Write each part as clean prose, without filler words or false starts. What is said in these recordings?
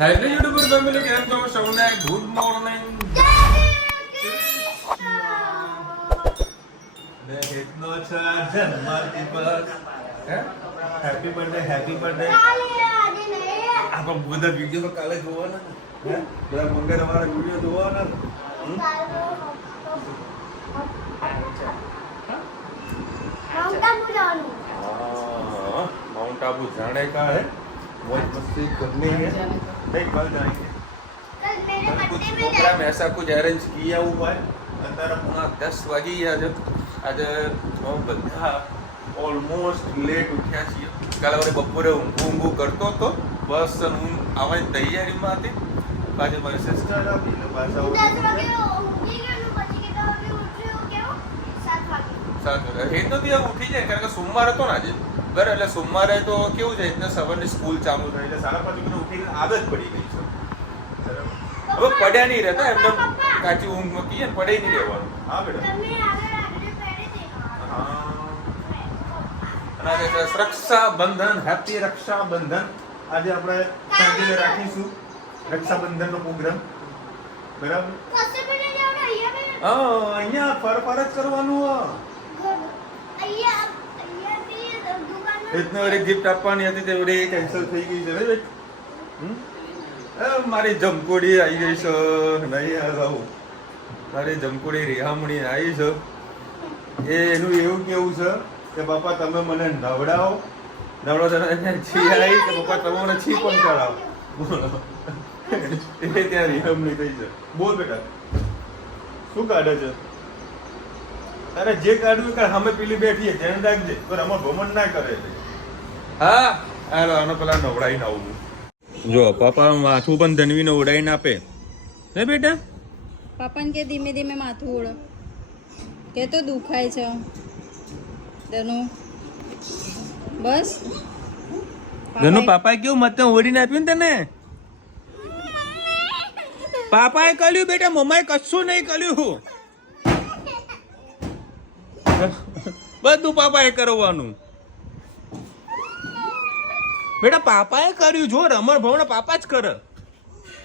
Hello YouTuber family, કેમ છો સૌને? Good morning. ને કેટલો છે જન્મદિવસ પર હે? Happy birthday, happy birthday. આપણે બધા વિડિયો તો કાલે જોવાના ને, હે? બધા મંગળવારે વિડિયો જોવાના ને. माउंट आबू जाने का है, मौज मस्ती करनी है. नहीं, कल जाएंगे. कल कुछ प्रोग्राम ऐसा कुछ अरेंज किया हुआ है. अंदर अपना 10 वागी आज બધા ઓલમોસ્ટ લેટ ઉઠ્યા છીએ. કાલે વળી બપોરે ઊંઘું કરતો હતો, બસ હું આવવાની તૈયારીમાં હતી. પાછી મારી સિસ્ટર આવી ને પાછા 7 વાગે એ તો ત્યાં ઉઠી જાય, કારણ કે સોમવાર હતો ને આજે, બરાબર. એટલે સોમવારે તો કેવું છે, એટલે સવારની સ્કૂલ ચાલુ થઈ એટલે 5:30 મને ઉઠી આદત પડી ગઈ છે. હવે પડ્યા નહીં રહેતા, એમને કાચી ઊંઘ મૂકી ને પડે નહીં રહેવાનું. હા બેટા. અને રક્ષાબંધન, હેપી રક્ષાબંધન. આજે આપણે સાંજે રાખીશું રક્ષાબંધનનો પ્રોગ્રામ, બરાબર. અહીંયા ફર જ કરવાનું. એટલી વળી ગિફ્ટ આપવાની હતી તે વળી કેન્સલ થઈ ગઈ છે. મારી જમકોડી આવી ગઈ છે. નહીં આવું મારી જમકોડી રિહામણી આવી છે. એનું એવું કેવું છે કે પપ્પા તમે મને નવડાવો છી આવી કે પપ્પા તમે મને છી પણ કરાવો. એ ત્યાં રિહામણી થઈ છે. બોલ બેટા, શું કાઢે છે? અરે જે કાઢવું કે સામે પેલી બેઠી ધ્યાન રાખજે, તો રમણ ભમણ ના કરે. હા, હાલો આનો પેલા નવડાવીને આવું. જો પાપા માથું પણ ધનવીને ઉડાવીને આપે હે બેટા. પાપાને કે ધીમે ધીમે માથું ઓળો કે તો દુખાય છે ધનુ. બસ ધનુ પાપાએ કેવું મત ઓડીને આપ્યું ને તને? પાપાએ કર્યું બેટા, મમ્માએ કશું નહીં કર્યું. બધું પાપાએ કરવાનું બેટા. પાપાએ કર્યું. જો રમણ ભમણ પાપા જ કરે.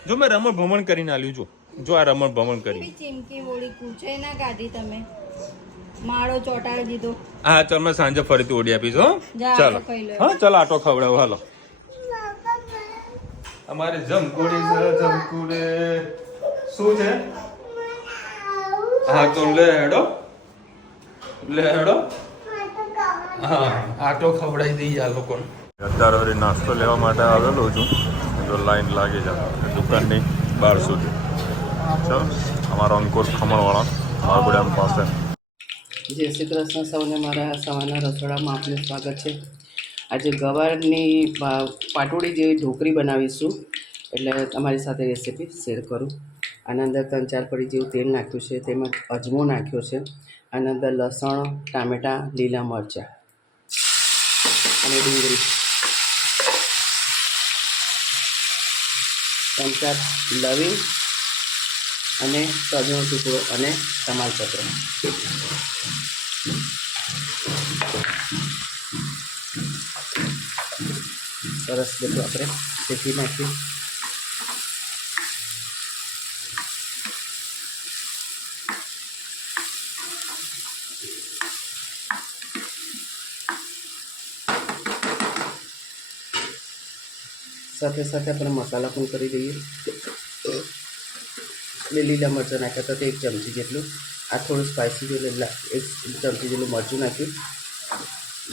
જો મેં રમણ ભમણ કરીને આલ્યું. જો આ રમણ ભમણ કરી. ચીમકી ઓળી કૂચે ના કાઢી તમે, માળો ચોટાડી દીધો. હા ચાલ, મેં સાંજે ફરીથી ઓડી આપીશ. હો ચાલો, હા ચાલો આટો ખવડાવો. હાલો, અમારી જમકુડી છે. જમકુડે શું છે? હા તો લે હેડો, હા આટો ખવડાવી દઈએ આ લોકોને. અત્યારે વળી નાસ્તો લેવા માટે આવેલો છું, તો લાઈન લાગી જાય દુકાનની બહાર સુધી. ચાલો, અમારો અંકુર ખમણવાળા મારગુડામ પાસે. જય શ્રી કૃષ્ણ સૌને. મારા સવારના રસોડામાં આપનું સ્વાગત છે. આજે ગવારની પાટોળી જેવી ઢોકળી બનાવીશું, એટલે તમારી સાથે રેસીપી શેર કરું. આના અંદર 3-4 પડી જેવું તેલ નાખ્યું છે, તેમાં અજમો નાખ્યો છે. આના અંદર લસણ, ટામેટાં, લીલા મરચાં અને ડુંગળી, 3-4 લવિંગ અને તજનો ટુકડો અને તમાલપત્ર. સરસ બધું આપણે શેકી નાખ્યું. સાથે સાથે આપણે મસાલા પણ કરી દઈએ. લીલા મરચાં નાખ્યા હતા, તો 1 ચમચી જેટલું. આ થોડું સ્પાઇસી છે એટલે 1 ચમચી જેટલું મરચું નાખ્યું.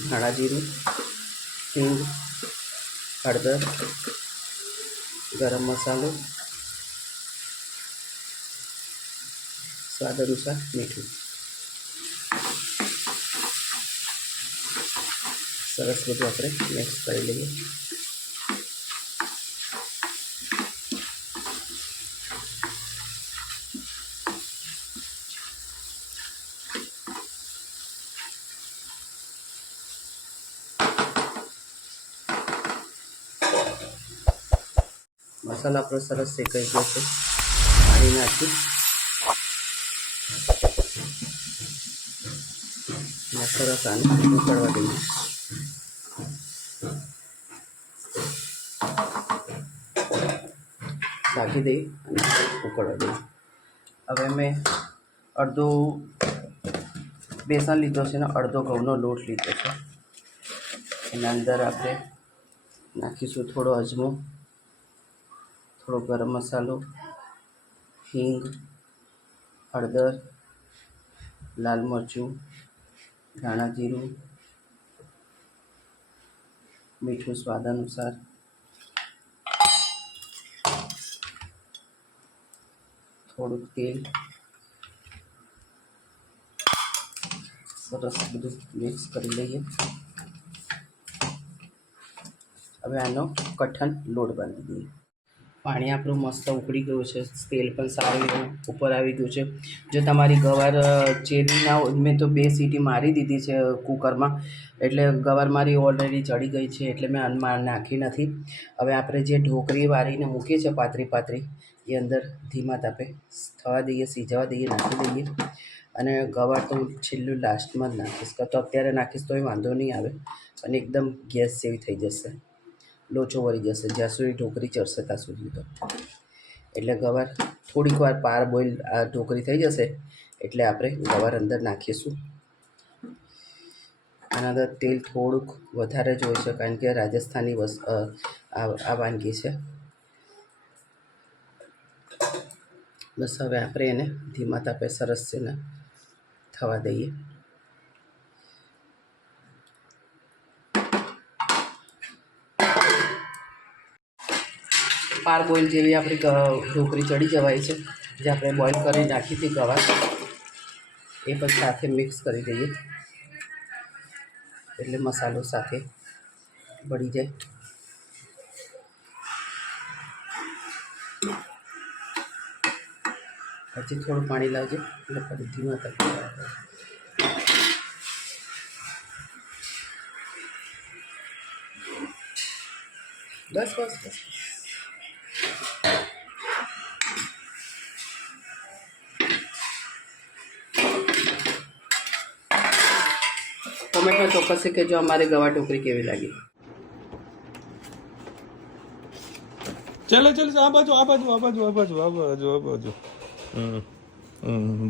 ધાણા જીરું, હિંગ, હળદર, ગરમ મસાલો, સ્વાદ અનુસાર મીઠું. સરસ બધું આપણે મિક્સ કરી લઈએ. મસાલા આપણો સરસ શેકાઈ ગયો છે. પાણી નાખી સરસ આને ઉકળવા દઈએ. ઢાંકી દઈ અને ઉકળવા દઈએ. હવે મેં અડધો બેસન લીધો છે ને અડધો ઘઉંનો લોટ લીધો છે. એના અંદર આપણે નાખીશું થોડો અજમો, થોડો ગરમ મસાલો, હિંગ, હળદર, લાલ મરચું, ધાણા જીરું, મીઠું સ્વાદ અનુસાર, થોડુંક તેલ. સરસ બધું મિક્સ કરી લઈએ. હવે આનો કઠણ લોટ બાંધી દઈએ. પાણી આપણું મસ્ત ઉકળી ગયું છે, તેલ પણ સારું એવું ઉપર આવી ગયું છે. જો તમારી ગવાર ચેરી ના હોય, મેં તો 2 સીટી મારી દીધી છે કુકરમાં, એટલે ગવાર મારી ઓલરેડી ચડી ગઈ છે, એટલે મેં નાખી નથી. હવે આપણે જે ઢોકળી વાળીને મૂકી છે પાતળી એ અંદર ધીમા તાપે થવા દઈએ, સિજવા દઈએ, નાખી દઈએ. અને ગવાર તો છેલ્લું લાસ્ટમાં જ નાખીશ, તો અત્યારે નાખીશ તોય વાંધો નહીં આવે, અને એકદમ ગેસ જેવી થઈ જશે, લોચો વળી જશે, જ્યાં સુધી ઢોકળી ચડશે ત્યાં સુધી. તો એટલે ગવાર થોડીક વાર પાર બોઇલ આ ઢોકળી થઈ જશે એટલે આપણે ગવાર અંદર નાખીશું. આના અંદર તેલ થોડુંક વધારે જ હોય છે, કારણ કે રાજસ્થાની આ વાનગી છે. બસ હવે આપણે એને ધીમા તાપે સરસ છે ને થવા દઈએ. પાર બોઇલ જેવી આપણી ઢોકળી ચડી જવાય છે. જે આપણે બોઇલ કરી નાખી હતી ગવાર, એ પણ સાથે મિક્સ કરી દઈએ એટલે મસાલો સાથે ભળી જાય. પછી થોડું પાણી લાવજો એટલે ફરી ધીમા તાપે. બસ બસ બસ. કોમેન્ટમાં ચોક્કસ કહેજો અમારે ગવાર ઢોકળી કેવી લાગી. ચાલો આ બાજુ.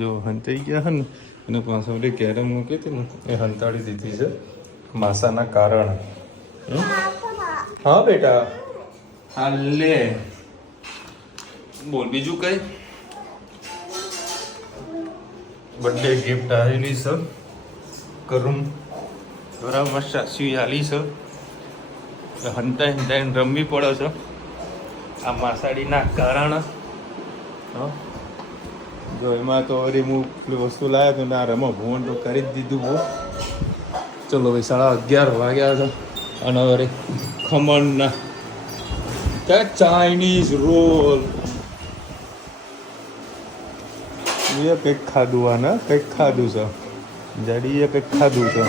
જો હંતાઈ ગયા હે ને, અને પાછળ ઓલી કેરમ મૂકી હતી ને એ હંતાડી દીધી છે માસાના કારણે. હા બેટા, હાલે બોલ બીજું કઈ. બર્થડે ગિફ્ટ આવેલી છે કરું બરાબર, સાસી આલી છે, હંતાઈને રમવી પડે છે આ માસાડીના કારણે. જો એમાં તો વળી હું પેલી વસ્તુ લાવ્યો તો ના રમો ભુવન તો કરી જ દીધું બહુ. ચલો ભાઈ 11:30 વાગ્યા છે, અને વળી ખમણના ચાઇનીઝ રોલ એ કંઈક ખાધું, આને કંઈક ખાધું છે, જાડીએ કંઈક ખાધું છે.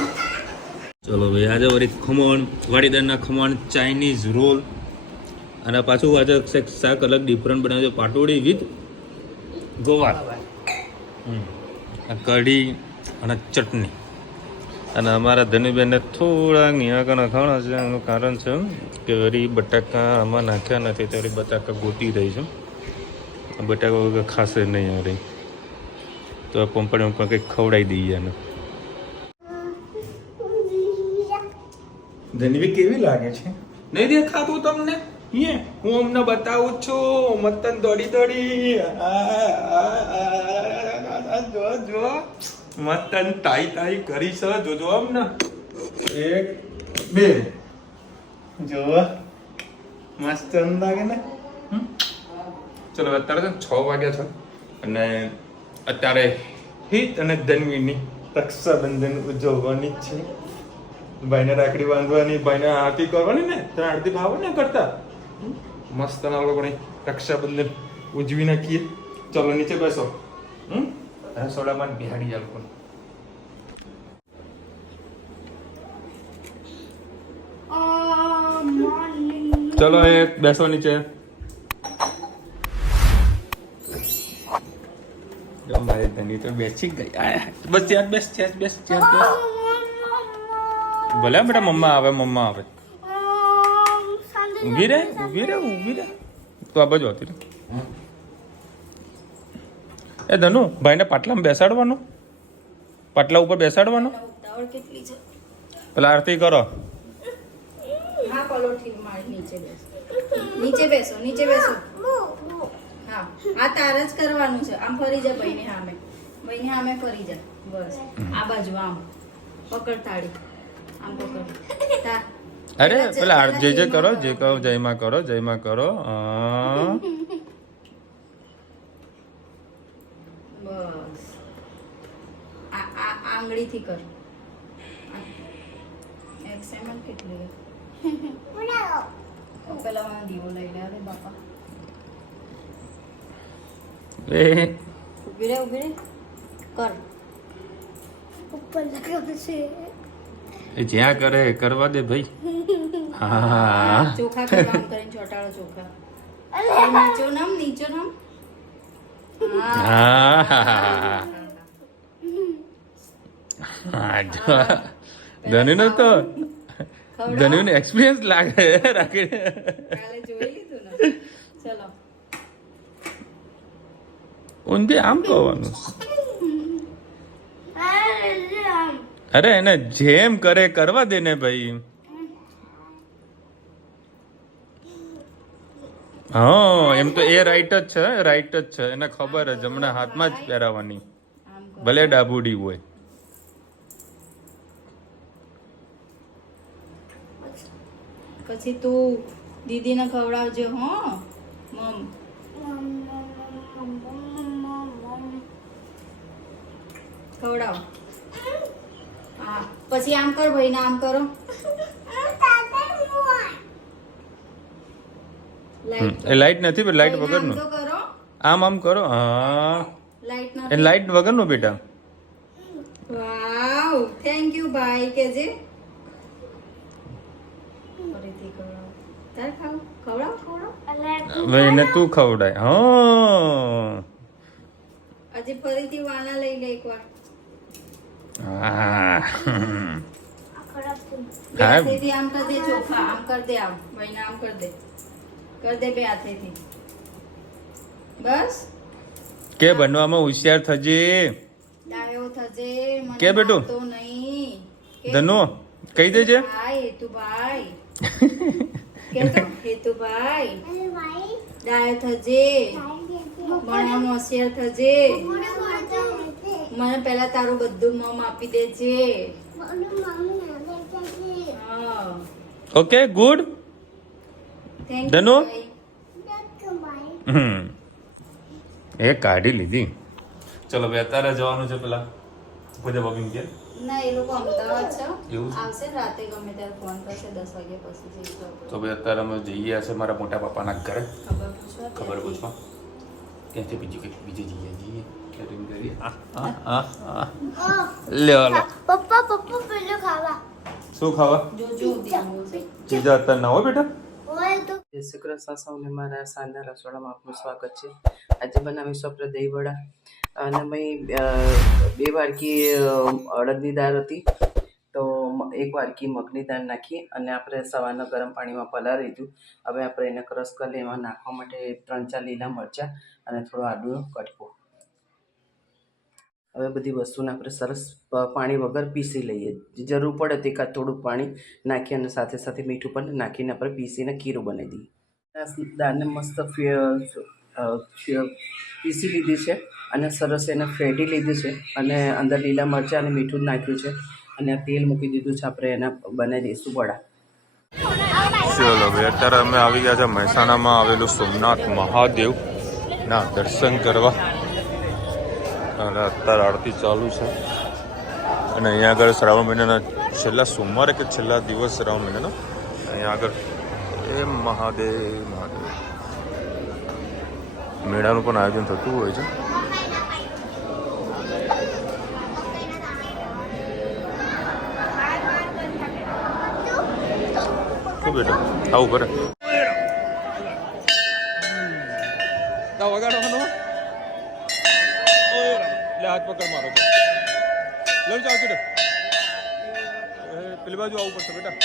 ચલો ભાઈ આજે વળી ખમણ, વાડીદારના ખમણ, ચાઇનીઝ રોલ, અને પાછું આજે શાક અલગ ડિફરન્ટ બનાવ્યું છે, પાટોળી વિથ ગોવાર, કઢી અને ચટણી. અને અમારા ધનુબેનને થોડા નિયાકણા ખાણા છે. એનું કારણ છે કે વળી બટાકા આમાં નાખ્યા નથી, તો વળી બટાકા ગોતી રહી છે. બટાકા વગર ખાશે નહીં રહી, તો પંપડી કંઈક ખવડાવી દઈએ એને. ધનવી કેવી લાગે છે? નહીં દેખાતું તમને? હું અમને બતાવું છું, મતન દોડી જો મતન તાઈ કરી છે, જોજો અમને 1 2 જો મસ્ત લાગે ને. ચલો અત્યારે 6 વાગ્યા છે, અને અત્યારે હિત અને ધનવીની રક્ષાબંધન ઉજવવાની છે. ભાઈને રાખડી બાંધવાની, ભાઈને આરતી કરવાની ને, તને આરતી ભાવે ને કરતા મસ્ત ના લોકોની રક્ષાબંધન ઉજવી નાખીએ. ચલો નીચે બેસો. રસોડામાં બિહાડી જાય લોકો. ચલો એ બેસો નીચે. મારી ધની તો બેસી ગઈ. બસ ત્યાં બેસ. ભલે બેટા, મમ્મા આવે. ઊભી રહે. તું આ બાજુ હતી એ ધનુ ભાઈને પાટલામાં બેસાડવાનો, પાટલા ઉપર બેસાડવાનો. ઉતાવળ કેટલી છે? પેલા આરતી કરો. હા પલોઠી મારી નીચે બેસો, નીચે બેસો, નીચે બેસો. હા આ તારે જ કરવાનું છે. આમ ફરી જા ભાઈને સામે, ભાઈને સામે ફરી જા. બસ આ બાજુ આમ પકડ થાળી, આમ પકડ. અરે પેલા જય જય કરો, જય કહો, જયમાં કરો, જયમાં કરો. બસ આ આંગળીથી કર. એક્સાઇટમેન્ટ કેટલી પેલા મને દીવો લઈ લે. અરે બાપા ઉભી રે, ઉભી રે, કર. ઉપર લગાવશે. એ જ્યાં કરે કરવા દે ભાઈ. હા ચોખા કામ કરીને ચોટાડો ચોખા. નીચો નામ, નીચો નામ. ધનુ તો ધનુ ને એક્સપિરિયન્સ લાગે રાખી. કાલે જોઈ લીધું ને. ચલો ઊંધી આમ કહેવાનું. અરે એને જેમ કરે કરવા દે ને ભાઈ. હા એમ તો એ રાઈટ જ છે, રાઈટ જ છે. એને ખબર જ હમણાં હાથમાં જ પહેરાવાની, ભલે ડાબુડી હોય. પછી તું દીદીને ખવડાવજે. હો મમ ખવડાવ. હા પછી આમ કર ભાઈને, આમ કરો. એ લાઈટ નથી, લાઈટ વગરનું. આમ તો કરો. આમ આમ કરો. હા લાઈટ એ લાઈટ વગરનું બેટા. વાવ થેન્ક યુ ભાઈ કેજે. ફરીથી ખવડાવ. તાર ખાવ, ખવડાવ, ખવડાવ. હવે એને તું ખવડાય. હા હજી ફરીથી વાના લઈ લે એકવાર. હા બે હાથેથી આમ કર દે ચોખા, આમ કર દે. આમ ભાઈને આમ કર દે, કર દે બે હાથેથી. બસ કે બનવામાં હોશિયાર થજે. ડાયો થજે. મને કે બેટું? તો નહીં ધનુ કહી દેજે. ભાઈ હેતુભાઈ કે તો હેતુભાઈ ડાયો થજે, ભણવામાં હોશિયાર થજે. મને પહેલા તારું બધું મમ આપી દેજે. હા okay good. Thank Dhanu? You. એ કાઢી લીધી. ચલો ભાઈ અત્યારે જવાનું છે પેલા પૂજા ભાભી કે ના એ લોકો અમદાવાદ છે. એવું છે? આવશે રાતે ગમે ત્યારે ફોન કરશે 10 વાગ્યા પછી જઈશું આપણે. તો ભાઈ અત્યારે અમે જઈએ છે મારા મોટા પપ્પાના ઘરે ખબર પૂછવા ખબર પૂછવા. ત્યાંથી બીજી જગ્યાએ જઈએ. શેરિંગ કરીએ. લ્યો લો. પપ્પા પેલો ખાવા શું ખાવા? જો ધ્યાન બોલશે. ચીજા અત્યારે ના હોય બેટા. હોય તો જય શ્રી કૃષ્ણ. સૌને મારા સાંજના રસોડામાં આપનું સ્વાગત છે. આજે બનાવીશું આપણે દહીં વડા. અને મેં 2 વાડકી અડદની દાળ હતી, તો 1 વાડકી મગની દાળ નાખી અને આપણે સવારના ગરમ પાણીમાં પલાળી દીધું. હવે આપણે એને ક્રશ કરી એમાં નાખવા માટે 3-4 લીલા મરચાં અને થોડો આદુનો કટકો. હવે બધી વસ્તુને આપણે સરસ પાણી વગર પીસી લઈએ. જરૂર પડે તે કાં થોડુંક પાણી નાખી અને સાથે સાથે મીઠું પણ નાખીને આપણે પીસીને ખીરું બનાવી દઈએ. દાળને મસ્ત પીસી લીધી છે અને સરસ એને ફેટી લીધી છે અને અંદર લીલા મરચાં અને મીઠું નાખ્યું છે અને તેલ મૂકી દીધું છે. આપણે એના બનાવી દઈશું વડા. ચલો ભાઈ અત્યારે અમે આવી ગયા છે મહેસાણામાં આવેલું સોમનાથ મહાદેવ ના દર્શન કરવા. અને અત્યારે આરતી ચાલુ છે અને અહીંયા આગળ શ્રાવણ મહિનાના છેલ્લા સોમવારે કે છેલ્લા દિવસ શ્રાવણ મહિનાનો અહીંયા આગળ એ મહાદેવ મહાદેવ મેળાનું પણ આયોજન થતું હોય છે. શું બેટા આવું કરે વગાડવાનો હાથ પકડ મારો લઈ જાઓ કે પેલી બાજુ આવવું પડશે બેટા.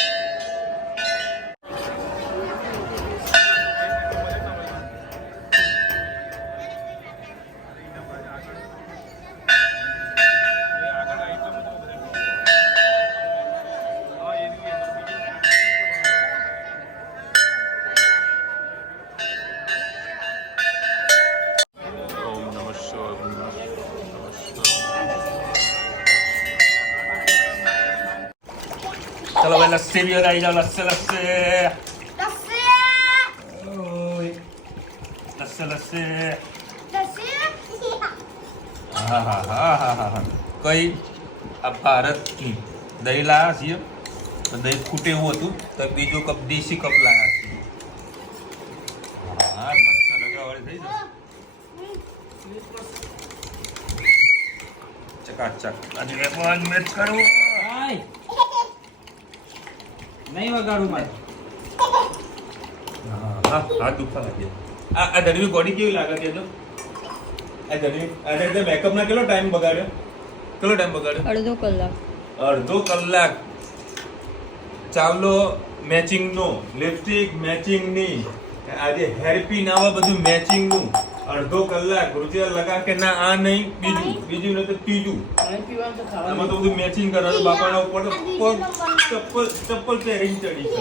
લસ્સી બી આવી જાવ લસ્સી લસ્સી ઓય લસ્સી લસ્સી હા હા હા હા હા હા કઈ આ ભારતની દહીં લાયા છીએ તો દહીં ખૂટે એવું હતું તો બીજું કપ દેશી કપ લાયા છીએ હા મસ્ત રગાવાળી થઈ જશે ચકાચક આજે વેપાર મેચ કરવો નહીં વગાડું મારે હા હા દુખવા લાગ્યા આ ધડવી ગોડી કેવી લાગે છે તો આ ધડવી આ રીતે મેકઅપ ના કેટલો ટાઈમ બગાડ્યો અડધો કલાક અડધો કલાક ચાલો મેચિંગ નો લિપસ્ટિક મેચિંગ ની આજે હેરપિન આવા બધું મેચિંગ નું અડધો કલાક રૂપિયા લગા કે ના આ નહીં બીજું ને તો ત્રીજું પાણી પીવાનું તો આમાં ખાવાનું તો બધું મેચિંગ કરે છે બાપાના ઉપર તો પગ ચપ્પલ પહેરીને ચડી છે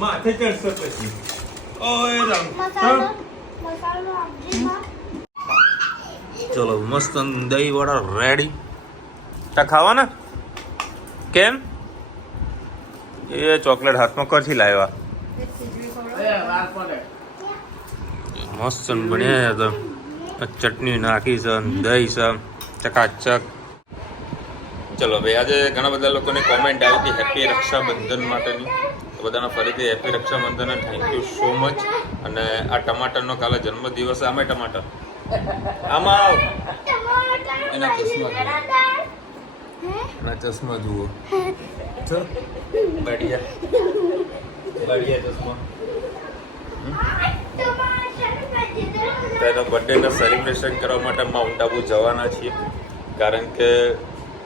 માથે ચડશે પછી ઓય રામ મસાલો આપજે માં. ચલો મસ્ત દહીં વડા રેડી તા ખાવાના કેમ એ ચોકલેટ હાથમાં કરથી લાવ્યા વાર પડે મસ્ત બન્યા તો ચટણી નાખી છે દહીં છે ચકાચક ચલો ભાઈ આજે ઘણા બધા લોકોની કોમેન્ટ આવી હતી હેપી રક્ષાબંધન માટેની તો બધાને ફરીથી હેપી રક્ષાબંધન અને થેન્ક યુ સો મચ અને આ ટમાટરનો કાલે જન્મદિવસ આમે ટમાટર આમાં એના ચશ્મા જુઓ બઢિયા ચશ્મા તેનો બર્થડેના સેલિબ્રેશન કરવા માટે માઉન્ટ આબુ જવાના છીએ કારણ કે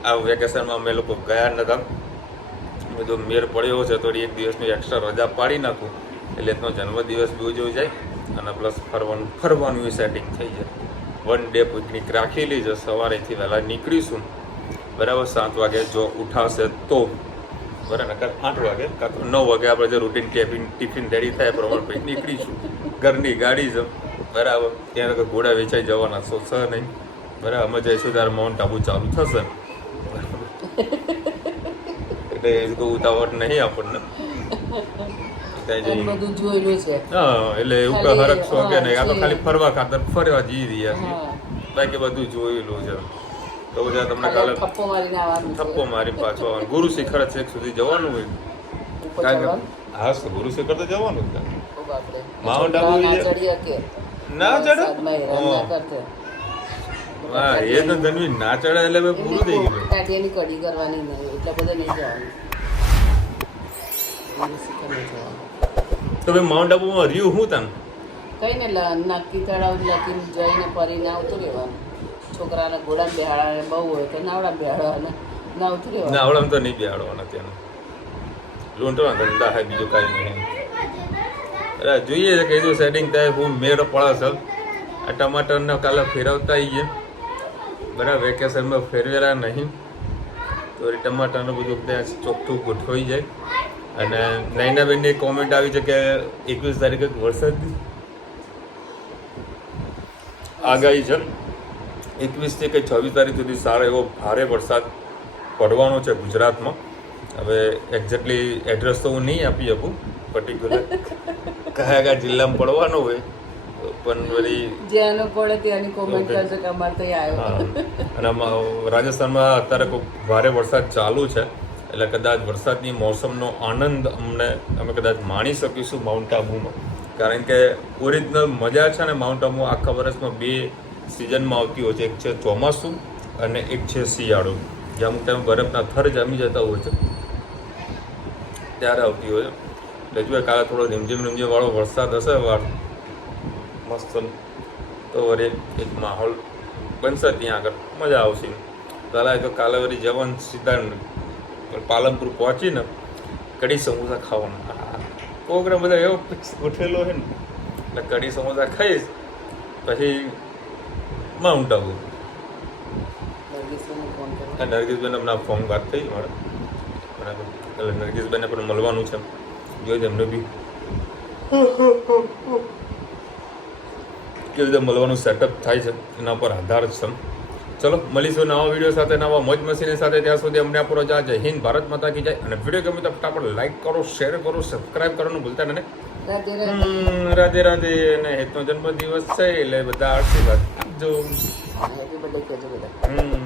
આ વેકેશનમાં અમે લોકો ગયા નતા બધો મેર પડ્યો છે થોડી એક દિવસની એક્સ્ટ્રા રજા પાડી નાખું એટલે એનો જન્મદિવસ બી ઉજવી જાય અને પ્લસ ફરવાનું સેટિંગ થઈ જાય 1 ડે પિકનિક રાખેલી છે સવારેથી વહેલા નીકળીશું બરાબર 7 વાગે જો ઉઠાવશે તો બરાબર 8 વાગે કાં તો 9 વાગે આપણે જે રૂટીન ટિફિન રેડી થાય પ્રમાણે પછી નીકળીશું ઘરની ગાડી છે બરાબર ત્યાં તો ઘોડા વેચાઈ જવાના છો છે નહીં બરાબર અમે જઈશું ત્યારે માઉન્ટ આબુ ચાલુ થશે એટલે એ કોઈ ઉતાવળ નહીં આપણને ત્યાં જઈ બધું જોયેલું છે હા એટલે એવું કઈ હરક શોખે નહીં આ તો ખાલી ફરવા ખાતર ફરવા જઈ રહ્યા છીએ હા. બાકી બધું જોયેલું છે તો પછી તમને કાલે થપ્પો મારીને આવવાનું છે. થપ્પો મારી પાછો આવવાનું ગુરુ શિખર છેક સુધી જવાનું હોય ઉપર કારણ કે ચડવાનું? હા તો ગુરુ શિખર તો જવાનું જ ને. ઓ બાપરે. માઉન્ટ આબુ ના એ- ચડીએ કે ના ચડે વરસાદમાં હેરાન ના કરતે. હા એ તો ધનવી ના ચડે એટલે હવે પૂરું થઈ ગયું કાઠિયાની કઢી કરવાની નહીં એટલા બધા નહીં જવાનું ગુરુ શિખર નહીં જવાનું. તો ભાઈ માઉન્ટ આબુમાં રહ્યું હું તને કઈ ને નક્કી તળાવ લખીને જઈને ફરીને આવતું રહેવાનું છોકરાને ઘોડા બેહાડા બહુ હોય તો નાવડા બેહાડવાને નાવતું ના રહેવાનું આવડે તો નહીં બેહાડવાના ત્યાં લૂંટવાના ધંધા હોય બીજું કાંઈ નહીં અરે જોઈએ છે કે કીધું સેટિંગ થાય હું મેળ પડે છે આ ટમાટરને કાલે ફેરવતા આવીએ બરાબર વેકેશનમાં ફેરવેલા નહીં તો એ ટમાટરનું બધું ત્યાં ચોખ્ઠું ગોઠવાઈ જાય અને નૈનાબેનની કોમેન્ટ આવી છે કે 21 તારીખે વરસાદની આગાહી છે 21 થી કે 26 તારીખ સુધી સારો એવો ભારે વરસાદ પડવાનો છે ગુજરાતમાં હવે એક્ઝેક્ટલી એડ્રેસ તો હું નહીં આપી શકું પર્ટિક્યુલર કયા કયા જિલ્લામાં પડવાનો હોય પણ વળી જ્યાંનો પડે ત્યાંની કોમેન્ટ કરશે કે અમારે તો આવ્યો હા. અને આમાં રાજસ્થાનમાં અત્યારે ખૂબ ભારે વરસાદ ચાલુ છે એટલે કદાચ વરસાદની મોસમનો આનંદ અમે કદાચ માણી શકીશું માઉન્ટ આબુમાં કારણ કે ઓરિજિનલ મજા છે ને માઉન્ટ આબુ આખા વર્ષમાં 2 સિઝનમાં આવતી હોય છે એક છે ચોમાસું અને એક છે શિયાળો જે અમુક ટાઈમે બરફના થર જામી જતા હોય છે ત્યારે આવતી હોય છે એટલે જો કાલે થોડો રીમઝીમ વાળો વરસાદ હશે મસ્ત તો વળી એક માહોલ બનશે ત્યાં આગળ મજા આવશે પહેલાં તો કાલે વળી જવાનું સીધા પાલનપુર પહોંચીને કઢી સમોસા ખાવાના પ્રોગ્રામ બધા એવો ફિક્સ ગોઠવેલો છે ને એટલે કઢી સમોસા ખાઈશ પછી માઉન્ટ આબુ નરગીસને ફોન કરો નરગીસબેન હમણાં ફોન વાત થઈ મારે બરાબર એટલે નરગીસબેનને પણ મળવાનું છે જોઈ એમને બી કેવી રીતે મળવાનું સેટઅપ થાય છે એના પર આધાર છે ચલો મળીશું નવા વિડીયો સાથે નવા મોજ મસીની સાથે. ત્યાં સુધી અમને આપો રજા. જય હિન્દ, ભારત માતા કી જય. અને વિડીયો ગમે તો ફટાફટ લાઈક કરો, શેર કરો, સબસ્ક્રાઇબ કરવાનું ભૂલતા નહીં. રાધે રાધે. રાધે રાધે. અને હેતનો જન્મદિવસ છે એટલે બધા આશીર્વાદ આપજો. હેપી બર્થડે કહેજો બધા.